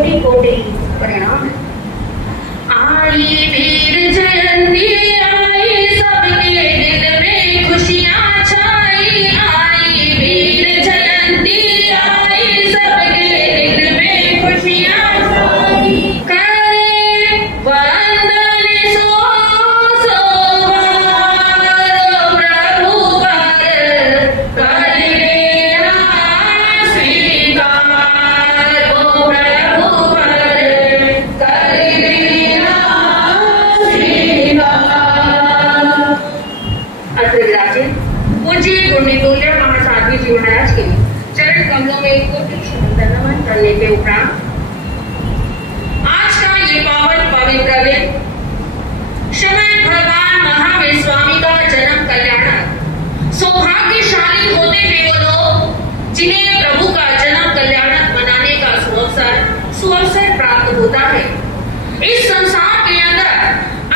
कोटि कोटि परिणाम है। आई वीर जयंती आई, सबके दिल में खुशियां छाई। आई वीर जयंती आई, सबके दिल में खुशियां छाई। करे वंदन सो सोमवार प्रभु पर, कर लेना स्वीकार। ओ प्रभु पर कर लेना स्वीकार। अत्र विराजित पूज्य पुण्यतुल्य महासाध्वी जी महाराज के चरण कमलों में कोटि नमन करने के उपरांत आज का ये पावन पवित्र दिन श्रीमद् भगवान महावीर स्वामी का जन्म कल्याणक। सौभाग्यशाली होते हैं वो लोग जिन्हें प्रभु का जन्म कल्याणक मनाने का सुअवसर प्राप्त होता है। इस संसार के अंदर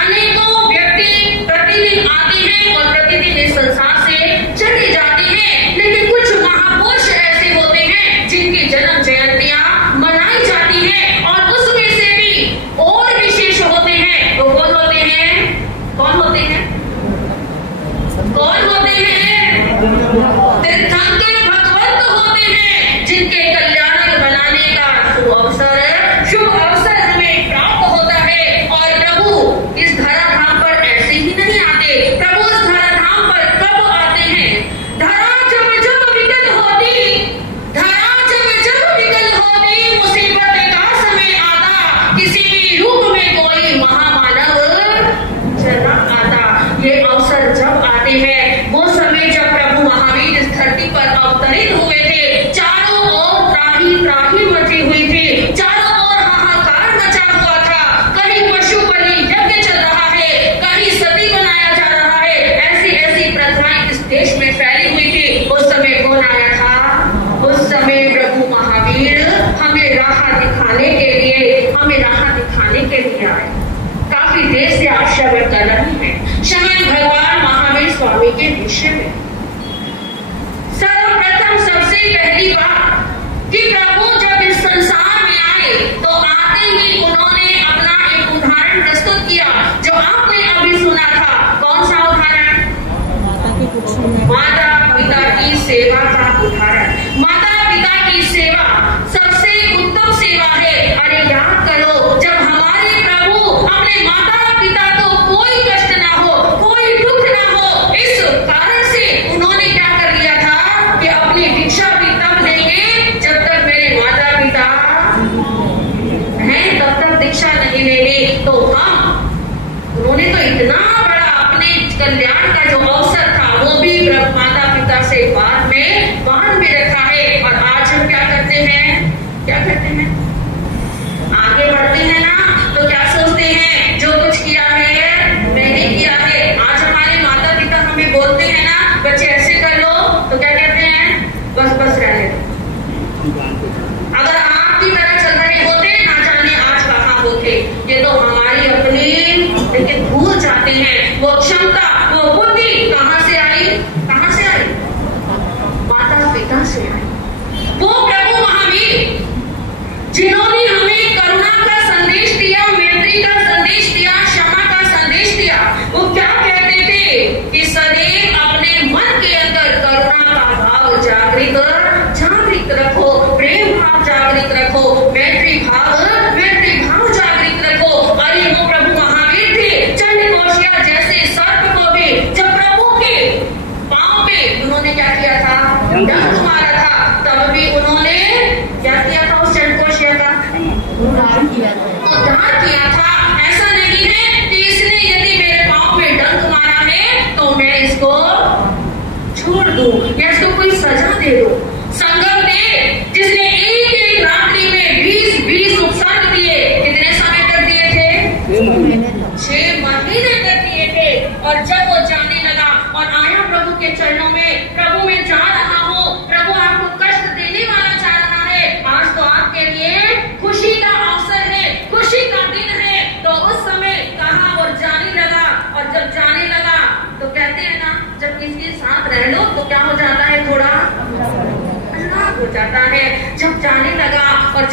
अनेकों व्यक्ति प्रतिदिन आते हैं और प्रतिदिन इस संसार से चले जाते हैं, लेकिन कुछ महापुरुष ऐसे होते हैं जिनकी जन्म जयंतियां मनाई जाती हैं और उसमें से भी और विशेष होते हैं। वो कौन होते हैं? कौन होते हैं? कौन होते हैं? तीर्थंकर भगवंत होते हैं, जिनके कल्याणक बनाने का शुभ अवसर हमें प्राप्त होता है। और प्रभु इस धराधाम पर ऐसे ही नहीं आते। प्रभु इस धराधाम पर कब आते हैं? धरा जब जब विकल होती, धरा जब विकल होती, मुसीबत का समय आता, किसी भी रूप में कोई महामानव चला आता। ये अवसर जब आते हैं, वो समय जब प्रभु महावीर इस धरती पर अवतरित हुए थे, चारों ओर त्राही त्राही मची हुई थी, चारों ओर हाहाकार मचा हुआ था। कहीं पशु बलि यज्ञ चल रहा है, कहीं सती बनाया जा रहा है। ऐसी ऐसी प्रथाएं इस देश में फैली हुई थी। उस समय कौन आया था? उस समय प्रभु महावीर हमें राह दिखाने के लिए आए। काफी देर से आप श्रवण कर रहे हैं श्रीमद् भगवान महावीर स्वामी के विषय में। सर्वप्रथम सबसे पहली बात कि प्रभु जब इस संसार में आए तो आते ही उन्होंने अपना एक उदाहरण प्रस्तुत किया, जो आपने अभी सुना था। कौन सा उदाहरण? माता पिता की सेवा का उदाहरण। माता पिता की सेवा सबसे उत्तम सेवा है। अरे याद करो, जब हमारे प्रभु अपने माता पिता को कोई कष्ट ना हो, कोई दुख ना हो, इस कारण से उन्होंने क्या कर लिया था कि अपनी भिक्षा भी तब देंगे जब तक मेरे माता पिता हैं, तब तक दीक्षा नहीं लेंगे। तो उन्होंने तो इतना बड़ा अपने कल्याण का जो अवसर था वो भी माता पिता से बाद में रखा है। और आज हम क्या करते हैं? आगे बढ़ते हैं ना, तो क्या सोचते हैं? जो कुछ किया है मैंने किया है। आज हमारे माता पिता हमें बोलते हैं ना, बच्चे ऐसे कर लो, तो क्या कहते हैं? बस रहने दो। अगर आपकी तरह चल रहे होते, ना जाने आज कहाँ होते। ये तो हमारी अपनी, लेकिन भूल जाते हैं वो क्षमता, वो बुद्धि कहाँ से आई? माता पिता से आई। वो प्रभु महावीर जिन्होंने हमें करुणा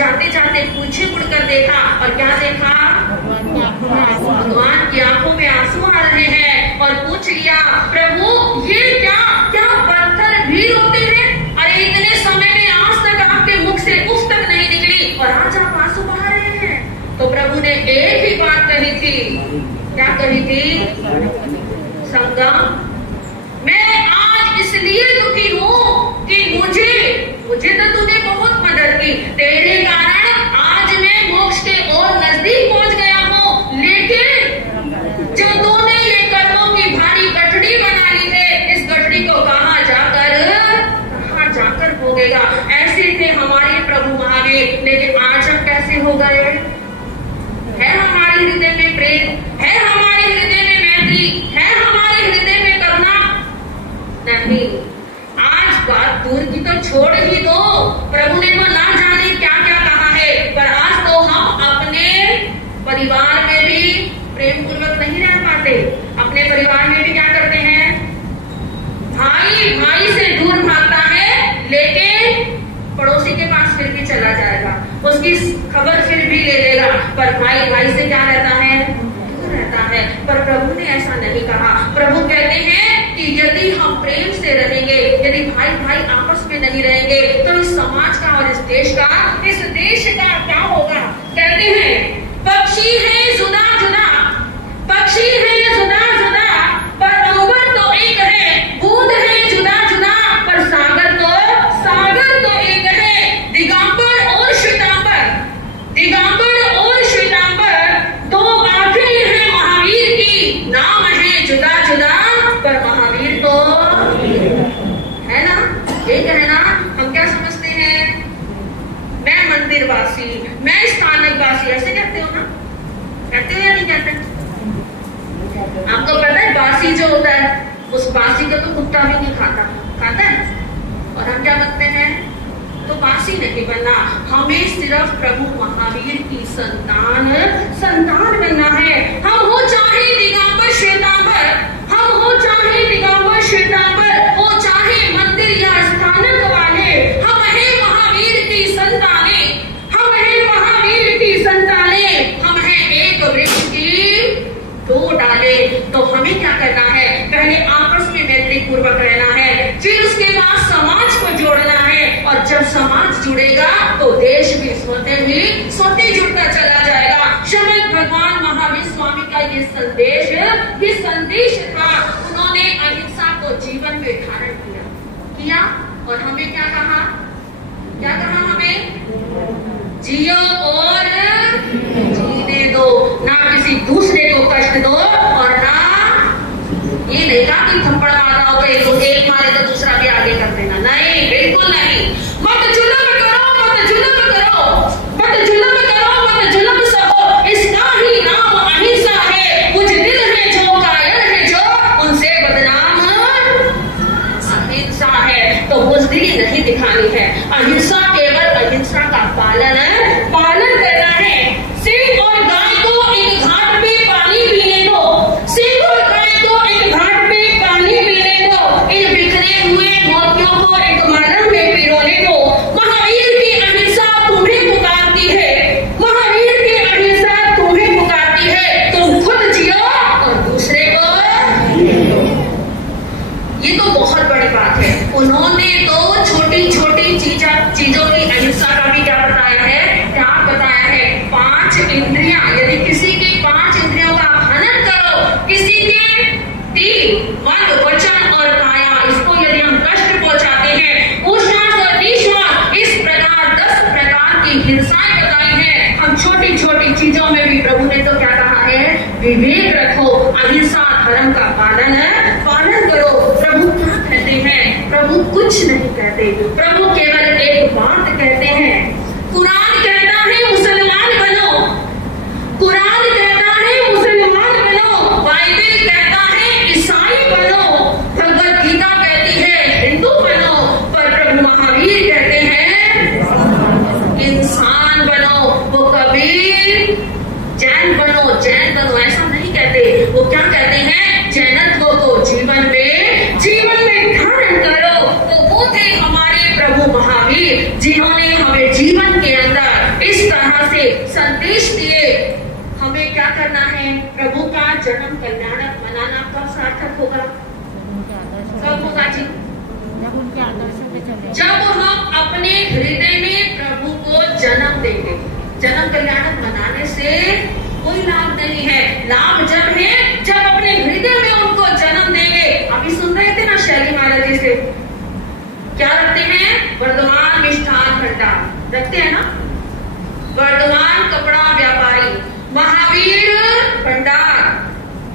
जाते जाते पीछे मुड़कर देखा और क्या देखा? भगवान की आंखों में आंसू आ रहे हैं और पूछ लिया, प्रभु ये क्या क्या पत्थर भी रोते हैं? अरे इतने समय में आज तक आपके मुख से उफ तक नहीं निकली और आज आप आंसू बहा रहे हैं। तो प्रभु ने एक ही बात कही थी। क्या कही थी? संगम, मैं आज इसलिए दुखी हूँ कि मुझे तो तूने बहुत मदद की, तेरे कारण आज मैं मोक्ष के और नजदीक पहुंच गया हूँ, लेकिन जो तूने ये कर्मों की भारी गठड़ी बना ली है, इस गठड़ी को कहाँ जाकर भोगेगा। ऐसे थे हमारे प्रभु महावीर, लेकिन आज हम कैसे हो गए? है हमारे हृदय में प्रेम? है हमारे हृदय में मैत्री? है हमारे हृदय में करुणा? नहीं। आज बात दूर की तो छोड़ ही दो, प्रभु ने तो ना जाने क्या क्या कहा है, पर आज तो हम अपने परिवार में भी प्रेम पूर्वक नहीं रह पाते। अपने परिवार में भी क्या करते हैं? भाई भाई से दूर भागता है, लेकिन पड़ोसी के पास फिर भी चला जाएगा, उसकी खबर फिर भी ले लेगा, पर भाई भाई से क्या रहता है? दूर रहता है। पर प्रभु ने ऐसा नहीं कहा। प्रभु कहते हैं कि यदि हम प्रेम से रहेंगे, यदि भाई भाई आपस में नहीं रहेंगे, तो इस समाज का और इस देश का क्या होगा? कहते हैं पक्षी है जुदा जुदा, पक्षी है जुदा जुदा, पर अंबर तो एक है, बूंद है जुदा जुदा, पर सागर तो एक है। दिगंबर और श्वेतांबर, दिगंबर और श्वेतांबर, दो आंखें हैं महावीर की, नाम है जुदा जुदा, पर महावीर तो है ना। एक है ना। हम क्या समझते हैं? मैं मंदिरवासी, मैं स्थानकवासी, ऐसे कहते हो ना? कहते हो या नहीं कहते? आपको पता है बासी जो होता है, उस बासी को तो कुत्ता भी नहीं खाता है। और हम क्या बनते हैं? तो बासी नहीं बनना, हमें सिर्फ प्रभु महावीर की संतान बनना है। हम हो चाहे दिगंबर श्वेतांबर, हम हो चाहे दिगंबर श्वेतांबर, हो चाहे मंदिर या स्थानक वाले, हम है महावीर की संताने, हम है महावीर की संताने, हम है एक वृक्ष की दो डाले। तो हमें क्या करना है? पहले आपस में मैत्री पूर्वक रहना है, फिर उसके बाद समाज को जोड़ना है, और जब समाज जुड़ेगा तो देश भी स्वतः जुड़ता चला जाएगा। श्रीमद् भगवान महावीर स्वामी का ये संदेश था। उन्होंने अहिंसा को जीवन में धारण किया और हमें क्या कहा? हमें जियो और जीने दो, ना किसी दूसरे को कष्ट दो, और ना ये नहीं कहा कि थप्पड़ मारा हो गए तो एक मारे तो दूसरा भी आगे कर देना। नहीं, बिल्कुल नहीं। मत जुल्म करो, मत जुल्म करो, मत जुल्म करो, मत जुल्म सहो, इसका ही नाम अहिंसा है। कुछ दिल है जो कायर है जो, उनसे बदनाम अहिंसा है। तो बुजदिली नहीं दिखानी है, अहिंसा केवल अहिंसा का पालन करना है। सिंह और गाय को एक घाट पे पानी पीने दो, सिंह और गाय को एक घाट पे पानी पीने दो, इन बिखरे हुए मोतियों को एक मरहम में पिरोने दो। महावीर की अहिंसा तुम्हें पुकारती है, महावीर की अहिंसा तुम्हें पुकारती है। तुम खुद जियो और दूसरे को। ये तो बहुत बड़ी बात है। उन्होंने तो छोटी छोटी चीजों की अहिंसा का भी क्या बताया है? 5 इंद्रियां, यदि किसी की 5 इंद्रियों का हनन करो, किसी के 3 मन वचन और काया, इसको यदि हम कष्ट पहुंचाते हैं, उश्वास और निश्वास, इस प्रकार 10 प्रकार की हिंसाएं बताई हैं। हम छोटी छोटी चीजों में भी प्रभु ने तो क्या कहा है? विवेक रखो, अहिंसा धर्म का पालन करो। प्रभु क्या कहते हैं? प्रभु कुछ नहीं कहते, प्रभु केवल एक बात कहते हैं। कुरान कहता है मुसलमान बनो, कुरान कहता है मुसलमान बनो, बाइबल कहता है ईसाई बनो, भगवत गीता कहती है हिंदू बनो, पर प्रभु महावीर कहते हैं इंसान बनो। वो कबीर जैन बनो, ऐसा नहीं कहते। वो क्या कहते हैं? जैनत्व को जीवन में धारण करो। तो वो थे हमारे प्रभु महावीर, जिन्होंने हमें जीवन के अंदर संदेश दिए, हमें क्या करना है? प्रभु का जन्म कल्याणक मनाना कब सार्थक होगा? कब होगा जी? जब उनके आदर्शों पे चले, जब हम अपने हृदय में प्रभु को जन्म देंगे। जन्म कल्याणक मनाने से कोई लाभ नहीं है। लाभ जब है जब अपने हृदय में उनको जन्म देंगे। अभी सुन रहे थे ना शैली महाराज जी से, क्या रखते हैं? वर्धमान मिष्ठान भंडार रखते हैं ना, वर्धमान कपड़ा व्यापारी, महावीर भंडार।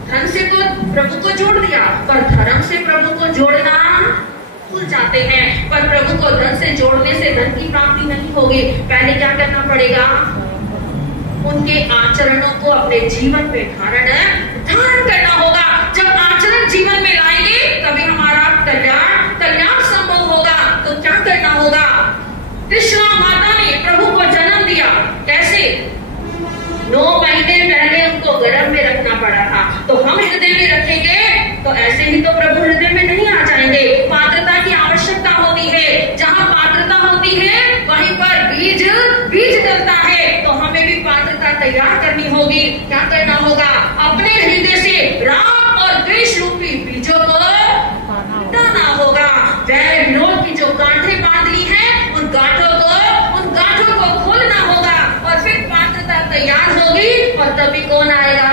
धन से तो प्रभु को जोड़ दिया, पर धर्म से प्रभु को जोड़ना भूल जाते हैं। पर प्रभु को धन से जोड़ने से धन की प्राप्ति नहीं होगी। पहले क्या करना पड़ेगा? उनके आचरणों को अपने जीवन में धारण करना होगा। जब आचरण जीवन में लाएंगे तभी हमारा कल्याण संभव होगा। तो क्या करना होगा? कृष्णा माता ने प्रभु को जन्म दिया, कैसे? 9 महीने पहले उनको गर्भ में रखना पड़ा था। तो हम हृदय में रखेंगे तो ऐसे ही तो प्रभु हृदय में नहीं आ जाएंगे। पात्रता की आवश्यकता होती है। जहाँ पात्रता होती है वहीं पर बीज डलता है। तो हमें भी पात्रता तैयार करनी होगी। क्या करना होगा? अपने हृदय से राग और द्वेष रूपी बीजों को हटाना होगा। वैर विरोध की जो गांठें बांध ली है, उन गांठों को खोलना होगा और फिर पात्रता तैयार होगी और तभी कौन आएगा?